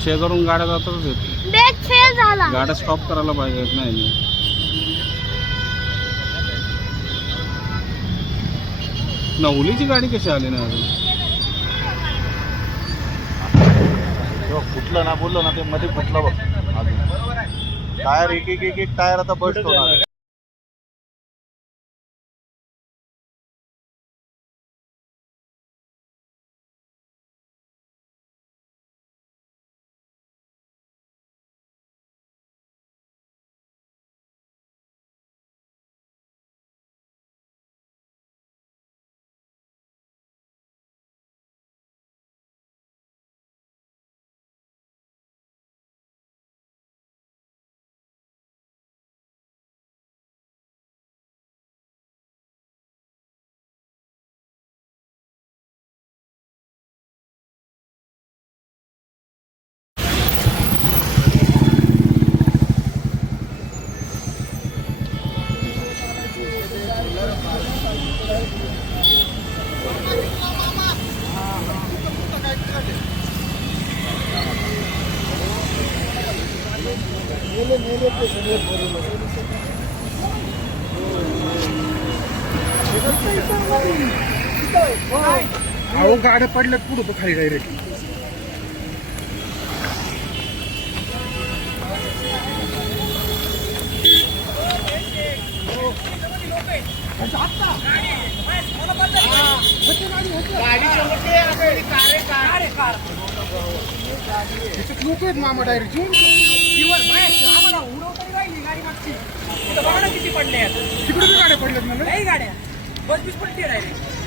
शेजारून गाड्या जातातच आहेत ब्रेक फेल झाला. गाड्या स्टॉप करायला पाहिजेत. नाही नवलीची गाडी कशी आली नाही अजून? तेव्हा फुटलं ना बोललो ना ते मध्ये फुटलं बघ. टायर एक एक एक एक टायर आता बस्ट होणार अहो गाड्या पडल्यात पुढं तो खाली डायरेक्ट लोक आहेत मामा डायरेक्ट किती पडले तिकडे गाड्या पडल्यात मला काही गाड्या. बस बीस पडली डायरेक्ट